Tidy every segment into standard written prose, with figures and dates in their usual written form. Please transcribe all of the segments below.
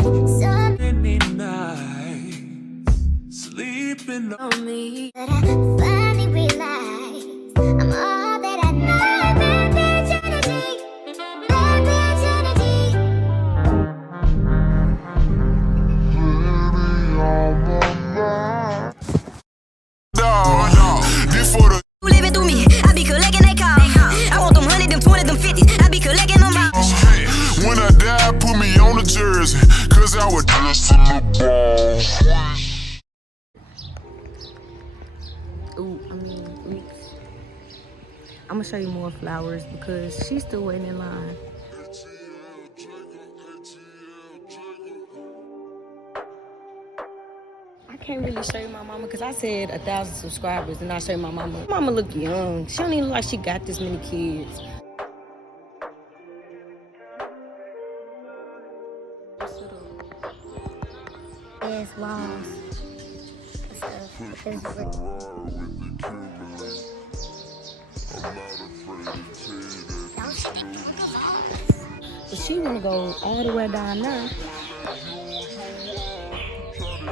Any night, sleeping on me. But I finally realized I'm all that I know. Bad bitch energy, bad bitch energy. This for the Living through me, I be collecting they call. I want them 100, them 20, them 50s. I be collecting them all. when I die, put me on the jersey, cause I was just in the ball. Oops. I'm gonna show you more flowers because she's still waiting in line. I can't really show you my mama because I said 1,000 subscribers and I show you my mama. Mama look young. She don't even look like she got this many kids. Yes, walls. But she wanna go all the way down there.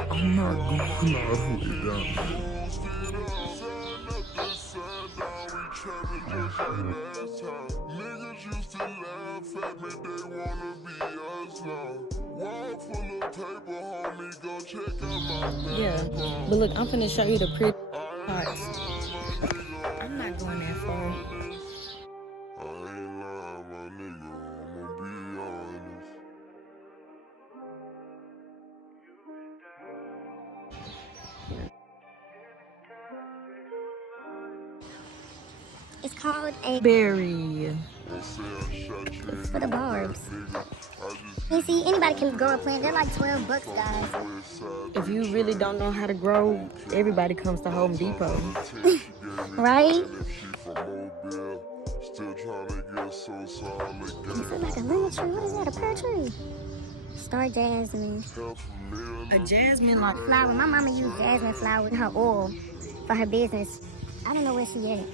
I'm not going all the way down. Niggas used to laugh at me, they wanna be us now. Wall full of paper, homie, go check out my Yeah, but look, I'm finna show you the pretty parts. I'm not going that far. I ain't lying, my nigga, I'ma be honest. It's called a Berry. it's for the barbs. You see, anybody can grow a plant. They're like $12, guys. If you really don't know how to grow, everybody comes to Home Depot. Right? Still trying to get so solid. It's like a lemon tree. What is that? A pear tree? Star jasmine. A jasmine like Flower. My mama used jasmine flower in her oil for her business. I don't know where she at.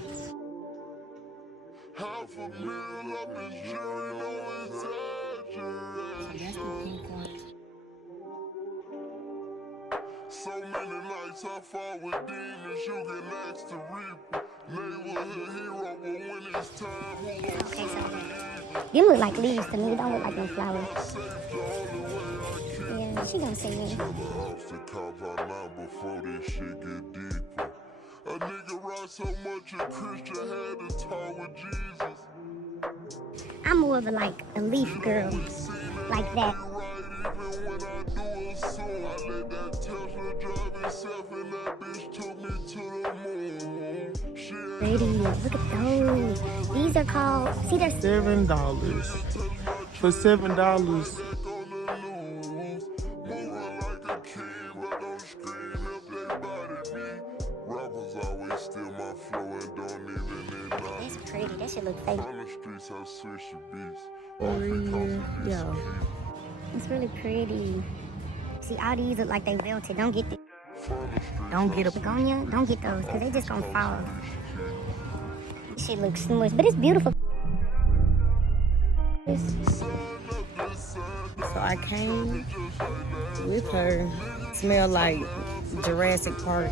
Half a meal up in jury, no exaggeration. that's the pink one. So many nights I fought with demons, you can ask the Reaper. Neighborhood hero, but when it's time, who gon' Okay, so you look like leaves to me. You don't look like no flowers. Yeah, she gonna say me. off the cop out now before this shit get deeper. A nigga ride so much a Christian had to talk with Jesus. I'm more of a like a leaf girl, like that. Pretty. Look at those. These are called. See, they're $7. For $7. That's pretty. That shit look fake. Yeah. It's really pretty. See, all these look like they wilted. Don't get the Don't get a begonia. Don't get those because they just gonna fall. This shit looks smushed, but it's beautiful. So I came with her. Smell like Jurassic Park.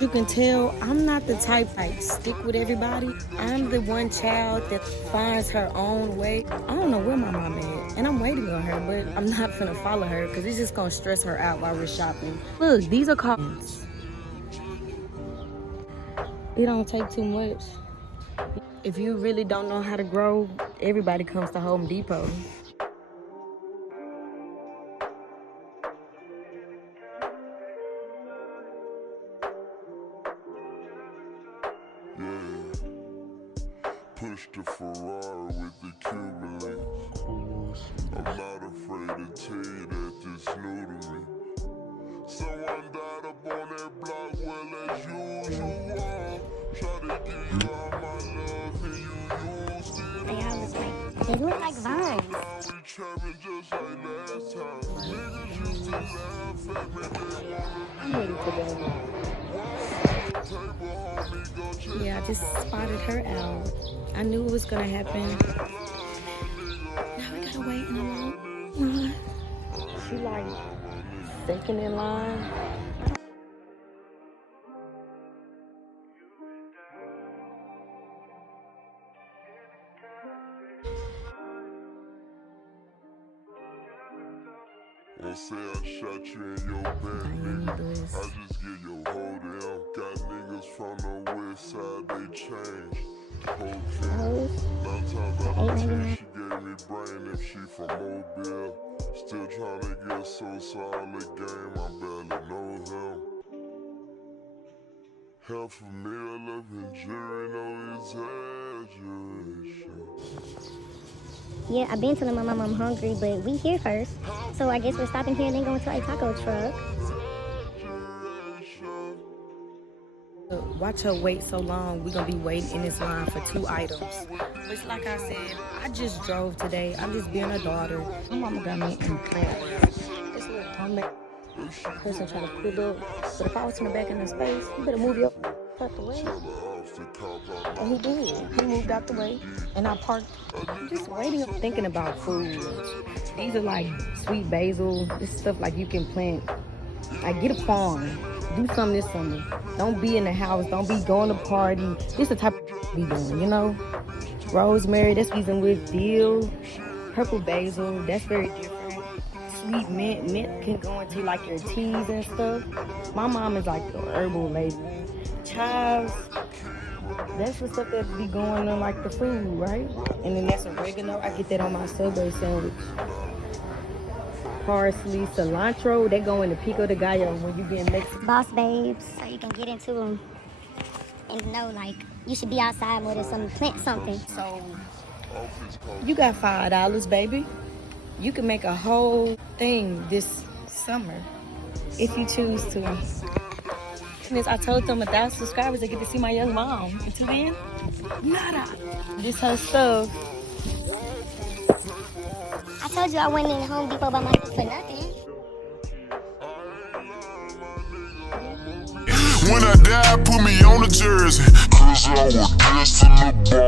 You can tell I'm not the type like stick with everybody. I'm the one child that finds her own way. I don't know where my mom is, and I'm waiting on her, but I'm not gonna follow her because it's just gonna stress her out while we're shopping. Look, these are cards. It don't take too much. If you really don't know how to grow, everybody comes to Home Depot. Push the Ferrari with the Cuban links. I'm not afraid to tell you that this new to me. Someone died up on that block, well as usual. Try to give you all my love and you used it. They all look like they look like vines. We trapping just like last time. Niggas used to laugh at me, they I'm ready to go. Yeah, I just spotted her out. I knew it was gonna happen. Now we gotta wait in a long line. She like second in line. Won't say I shot you in your back, nigga. I just get your whole damn. Got niggas from the west side, they change. Whole thing. Long time about the time she gave me brain if she from Mobile. Still trying to get so solid game, I barely know him. Half a meal of injury, no exaggeration. Yeah, I've been telling my mom I'm hungry, but we here first. So I guess we're stopping here and then going to a taco truck. Watch her wait so long. We're gonna be waiting in this line for 2 items. Which, like I said, I just drove today. I'm just being a daughter. My mama got me in plant. This little comment person trying to pull up. But if I was in the back in the space, you better move your out the way. And he did. He moved out the way. And I parked. I'm just waiting up thinking about food. These are like sweet basil. This stuff like you can plant. Like, get a farm. Do something this summer. Don't be in the house. Don't be going to party. This the type of be doing, you know? Rosemary, that's seasoned with dill. Purple basil, that's very different. Sweet mint. Mint can go into like your teas and stuff. My mom is like the herbal lady. Chives, that's the stuff that be going on like the food, right? And then that's oregano. I get that on my Subway sandwich. Parsley, cilantro, they go in the pico de gallo when you get Mexican. Boss babes, so you can get into them and know, like, you should be outside more than something, plant something. So, you got $5, baby. You can make a whole thing this summer if you choose to. And I told them 1,000 subscribers, they get to see my young mom. Until then, nada. This her stuff. I told you I went in Home Depot by myself for nothing. When I die, put me on a jersey. Cause I was destined to ball.